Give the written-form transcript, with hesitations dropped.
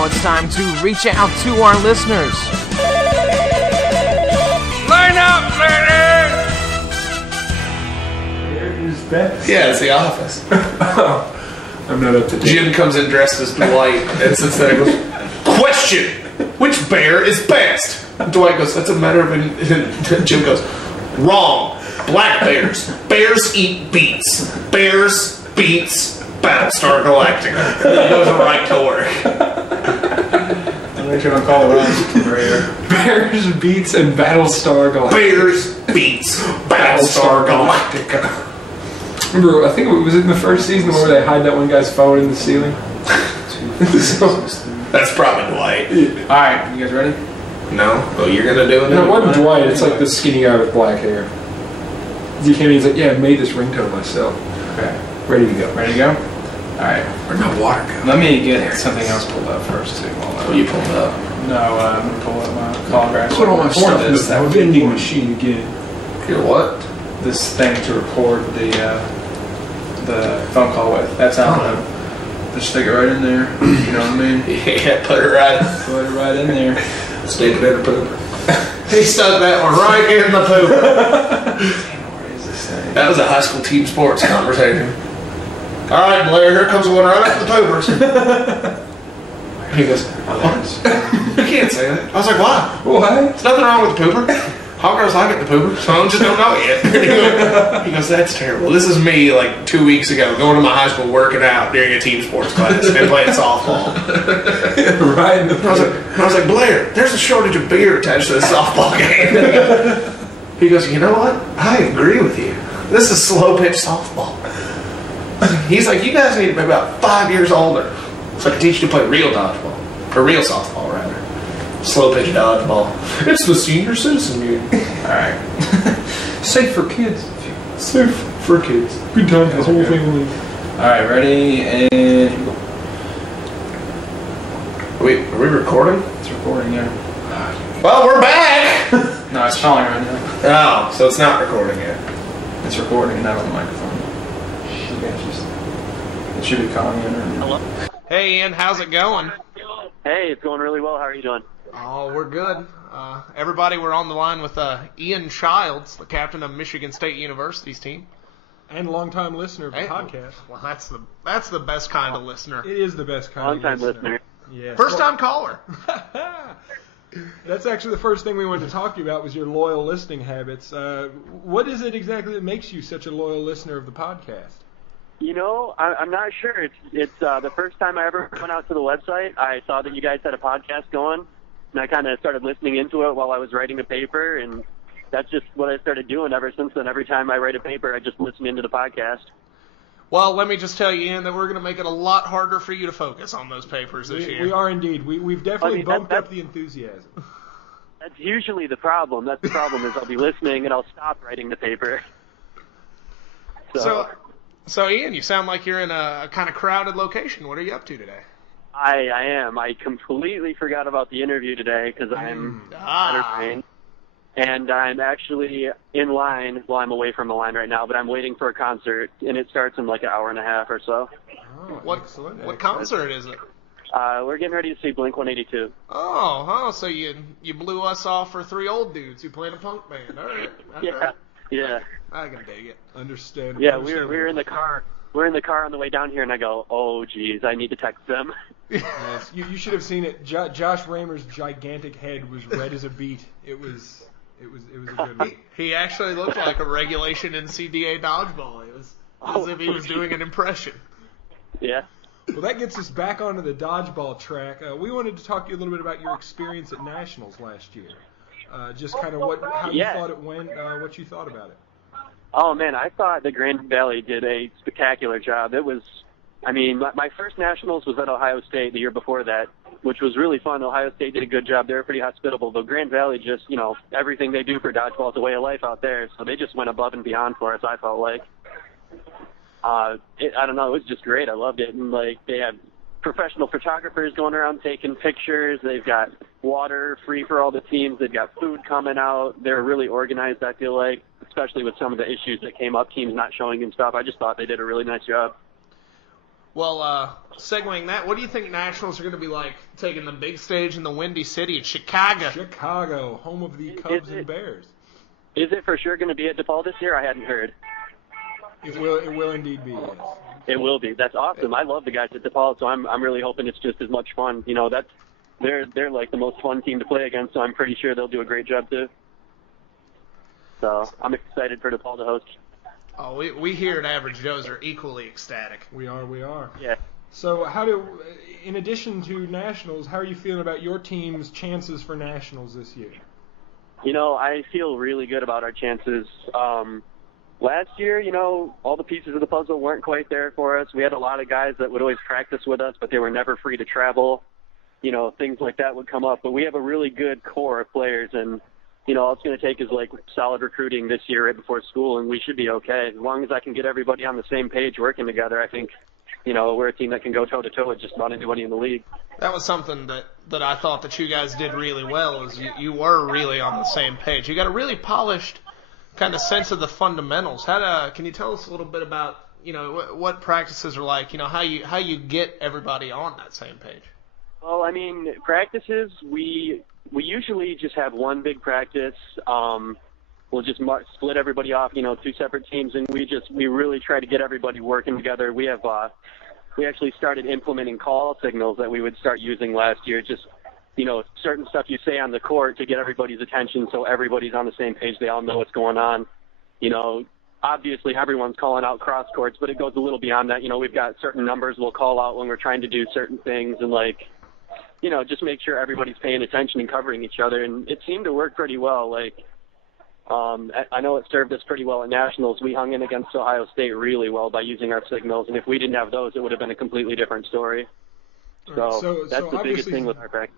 now it's time to reach out to our listeners. Line up, ladies! Who's that? Yeah, it's The Office. I'm not up to date. Jim comes in dressed as Dwight and sits there and goes, "Question! Which bear is best?" Dwight goes, "That's a matter of..." Jim goes, "Wrong. Black bears. Bears eat beets. Bears beets Battlestar Galactica." He goes right to work. I'll make sure I call it right. Bears, Beats, and Battlestar Galactica. Bears beets Battlestar Galactica. Remember, I think it was in the first season where they hide that one guy's phone in the ceiling. That's probably Dwight. Alright, you guys ready? No? Oh, you're gonna do it? No, it wasn't Dwight. It's like the skinny guy with black hair. He came in, he's like, "Yeah, I made this ringtone myself." Okay. Ready to go. Ready to go? Alright. Where'd my water go? Let me get something else pulled up first, too. What you pulled up? No, I'm going to pull up my call graph. Put all my stuff in this, the vending machine again. Your what? this thing to record the phone call with. That's how I'm gonna just stick it right in there. You know what I mean? Yeah, put it right. Put it right in there. Stick it in the pooper. He stuck that one right in the pooper. What is this thing? That was a high school team sports conversation. All right, Blair, here comes one right up the poopers. He goes, you can't say that. I was like, why? What? There's nothing wrong with the pooper. Hot girls like it, the pooper. Some just don't know it yet. He goes, that's terrible. This is me like 2 weeks ago going to my high school working out during a team sports class and playing softball. Right in the I was like, Blair, there's a shortage of beer attached to this softball game. He goes, you know what? I agree with you. This is slow pitch softball. He's like, you guys need to be about 5 years older so I can teach you to play real dodgeball. Or real softball, rather. Slow pitch dodgeball. It's the senior citizen game. Alright. safe for kids. Safe for kids. Good time for the whole family. Alright, ready, and... Are we recording? It's recording, yeah. Well, we're back! No, it's calling right now. Oh, so it's not recording yet. It's recording and not on the microphone. It should be calling in. Hello? Hey, Ian, how's it going? Hey, it's going really well. How are you doing? Oh, we're good. Everybody, we're on the line with Ian Childs, the captain of Michigan State University's team. And longtime listener of the podcast. Well, that's the best kind of listener. It is the best kind Long-time of listener. listener. Yes. First-time caller. That's actually the first thing we wanted to talk to you about was your loyal listening habits. What is it exactly that makes you such a loyal listener of the podcast? You know, I'm not sure. It's the first time I ever went out to the website. I saw that you guys had a podcast going, and I kind of started listening into it while I was writing the paper, and that's just what I started doing ever since then. Every time I write a paper, I just listen into the podcast. Well, let me just tell you, Ian, that we're going to make it a lot harder for you to focus on those papers this year. We are indeed. We've definitely bumped up the enthusiasm. That's usually the problem. That's the problem is I'll be listening and I'll stop writing the paper. So, Ian, you sound like you're in a kind of crowded location. What are you up to today? I am. I completely forgot about the interview today because I'm scatterbrained. And I'm actually in line. Well, I'm away from the line right now, but I'm waiting for a concert, and it starts in like an hour and a half or so. Oh, what concert is it? We're getting ready to see Blink-182. Oh, so you blew us off for three old dudes who played a punk band. All right. Yeah. I can dig it. Understandable. Yeah, we were in the car. We're in the car on the way down here, and I go, oh, geez, I need to text them. Yes, you should have seen it. Josh Raymer's gigantic head was red as a beet. It was a good one. He actually looked like a regulation NCAA dodgeball. It was as if he was doing an impression. Yeah. Well, that gets us back onto the dodgeball track. We wanted to talk to you a little bit about your experience at Nationals last year. Just kind of how you thought it went, what you thought about it. Oh, man, I thought the Grand Valley did a spectacular job. It was, my first Nationals was at Ohio State the year before that, which was really fun. Ohio State did a good job. They were pretty hospitable. But Grand Valley just, everything they do for dodgeball is a way of life out there. So they just went above and beyond for us, I felt like. I don't know, it was just great. I loved it. And, they have professional photographers going around taking pictures. They've got water free for all the teams. They've got food coming out. They're really organized, I feel like, especially with some of the issues that came up, teams not showing and stuff. I just thought they did a really nice job. Well, segueing that, what do you think Nationals are going to be like taking the big stage in the Windy City in Chicago? Chicago, home of the Cubs and Bears. Is it for sure going to be at DePaul this year? I hadn't heard. It will indeed be, yes. It will be. That's awesome. I love the guys at DePaul, so I'm really hoping it's just as much fun. You know, they're like the most fun team to play against, so I'm pretty sure they'll do a great job too. So I'm excited for DePaul to host. Oh, we here at Average Joe's are equally ecstatic. We are. Yeah. So in addition to Nationals, how are you feeling about your team's chances for Nationals this year? You know, I feel really good about our chances. Last year, you know, all the pieces of the puzzle weren't quite there for us. We had a lot of guys that would always practice with us, but they were never free to travel. You know, things like that would come up. But we have a really good core of players, and, you know, all it's going to take is, like, solid recruiting this year right before school, and we should be okay. As long as I can get everybody on the same page working together, I think, you know, we're a team that can go toe-to-toe with just about anybody in the league. That was something that I thought that you guys did really well, is you were really on the same page. You got a really polished kind of sense of the fundamentals. Can you tell us a little bit about, you know, what practices are like, you know, how you get everybody on that same page? Well, I mean, practices, we usually just have one big practice. We'll just split everybody off, you know, 2 separate teams, and we really try to get everybody working together. We actually started implementing call signals that we would start using last year, just, you know, certain stuff you say on the court to get everybody's attention so everybody's on the same page. They all know what's going on. You know, obviously everyone's calling out cross courts, but it goes a little beyond that. You know, we've got certain numbers we'll call out when we're trying to do certain things and, like, you know, just make sure everybody's paying attention and covering each other. And it seemed to work pretty well. Like, I know it served us pretty well at Nationals. We hung in against Ohio State really well by using our signals. And if we didn't have those, it would have been a completely different story. So that's the biggest thing with our practice.